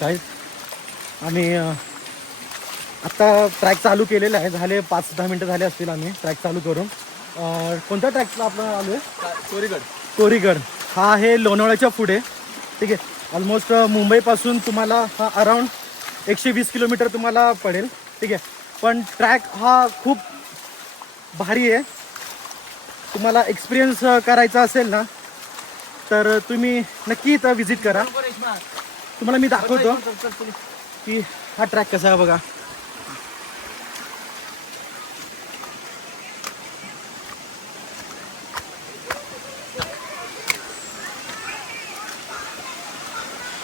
काय आम्ही आत्ता ट्रॅक चालू केलेला आहे. झाले 5-10 मिनटं झाले असतील आम्ही ट्रॅक चालू करून. कोणत्या ट्रॅकला आपण आलो आहे? कोरीगड. हा आहे लोणावळ्याच्या पुढे. ठीक आहे. ऑलमोस्ट मुंबईपासून तुम्हाला हा अराऊंड 120 किलोमीटर तुम्हाला पडेल. ठीक आहे. पण ट्रॅक हा खूप भारी आहे. तुम्हाला एक्सपिरियन्स करायचा असेल ना तर तुम्ही नक्की इथं व्हिजिट करा. तुम्हाला मी दाखवतो की हा ट्रॅक कसा आहे बघा.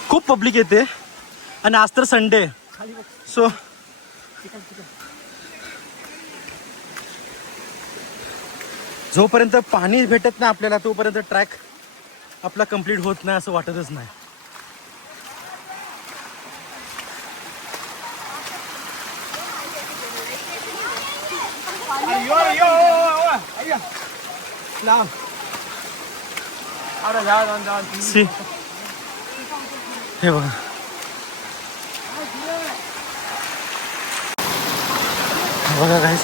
खूप पब्लिक येते आणि आज तर संडे सो जोपर्यंत पाणी भेटत नाही आपल्याला तोपर्यंत ट्रॅक आपला कंप्लीट होत नाही असं वाटतच नाही. हे बघा बघा गाईस,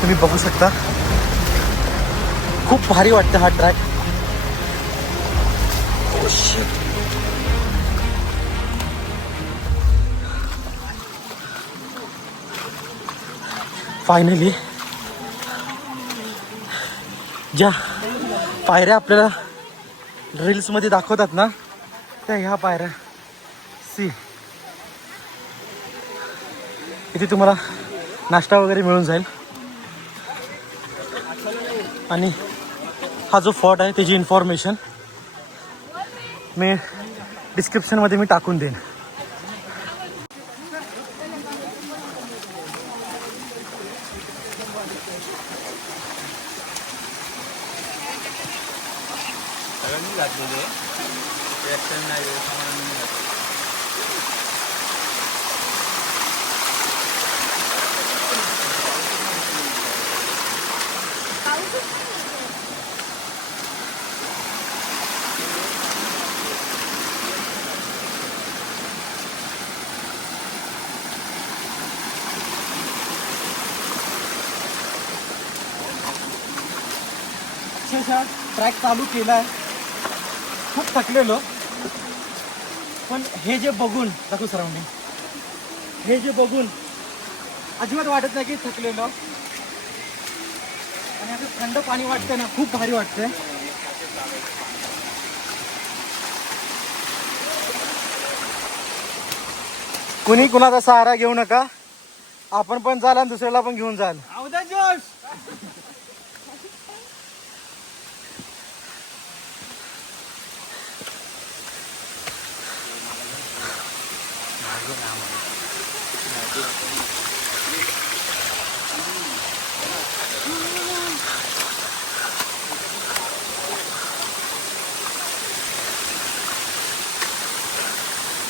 तुम्ही बघू शकता खूप भारी वाटतं हा ट्रॅक. फायनली ज्या पायऱ्या आपल्याला रील्समध्ये दाखवतात ना त्या ह्या पायऱ्या. सी इथे तुम्हाला नाश्ता वगैरे मिळून जाईल आणि हा जो फॉर्ट आहे त्याची इन्फॉर्मेशन मी डिस्क्रिप्शनमध्ये मी टाकून देईन. ट्रॅक चालू केला आहे. खूप थकलेलो पण हे जे बघून दाखवू सराउंडिंग, हे जे बघून अजिबात वाटत नाही की थकलेलो. आणि असं थंड पाणी वाटतंय ना, खूप भारी वाटतंय. कुणी कुणाचा सहारा घेऊ नका. आपण पण जाल आणि दुसऱ्याला पण घेऊन जाल.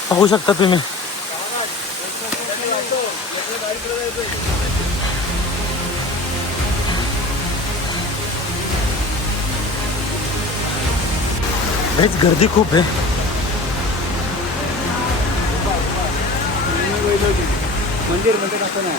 पाहू शकता तुम्ही बरीच गर्दी खूप आहे. मंदिर मध्ये असं नाही.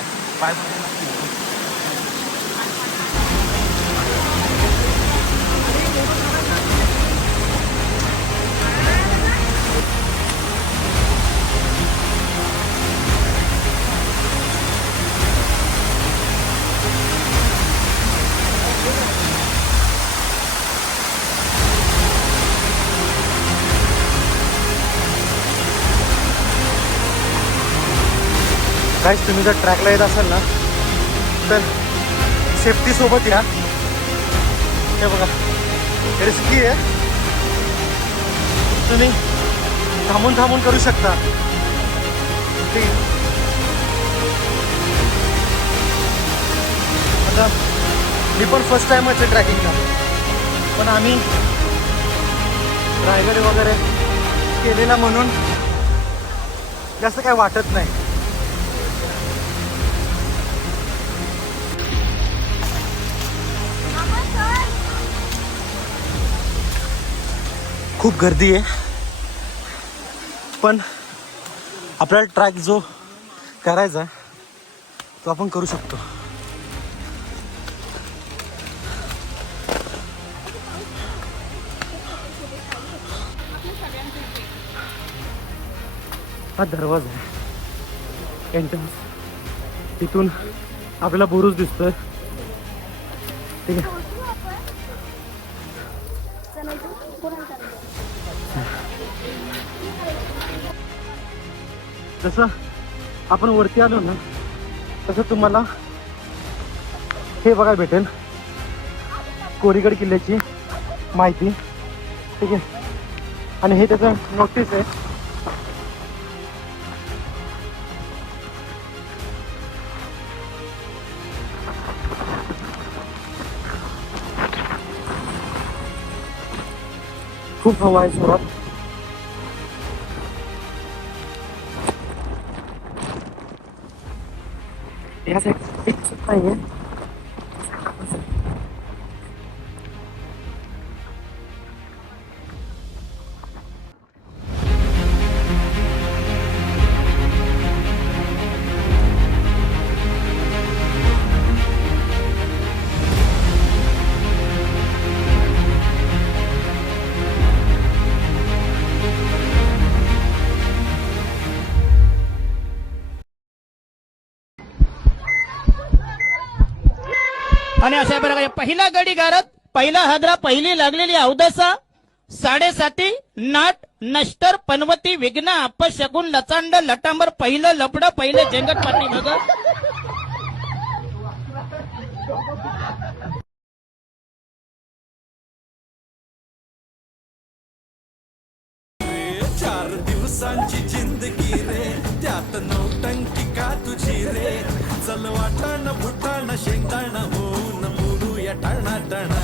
गाईस तुम्ही जर ट्रॅकला येत असाल ना तर सेफ्टी सोबत या. हे बघा रिस्की आहे. तुम्ही थांबून थांबून करू शकता. ठीक आता मी पण फर्स्ट टाइमच आहे ट्रॅकिंगला, पण आम्ही रायगड वगैरे केलेला म्हणून जास्त काय वाटत नाही. खूप गर्दी आहे, पण आपल्याला ट्रॅक जो करायचा तो आपण करू शकतो. हा दरवाजा आहे एंट्रन्स, तिथून आपल्याला बुरुज दिसतोय. ठीक आहे, जसं आपण वरती आलो ना तसं तुम्हाला हे बघायला भेटेल कोरीगड किल्ल्याची माहिती. ठीक आहे, आणि हे त्याचं नोटीस आहे. खूप हवा आहे जोरात. या साईड एक सुद्धा आहे. आणि अशा प्रकारे पहिला गडी गारत, पहिला हादरा, पहिली लागलेली अवदसा, 7.5 नाट नष्टर पनवती विघ्न अपशगुन लचांड लटांबर, पहिलं लपड, पहिलं जेंगट पाठी बघ. चार दिवसांची जिंदगी रे, त्यात नौटंकी का तुझी रे. चल वाटाण फुटाण शेंगदाण होऊन मुरूया टाणा टाणा.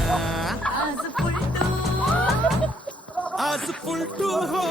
आज पुलटू हो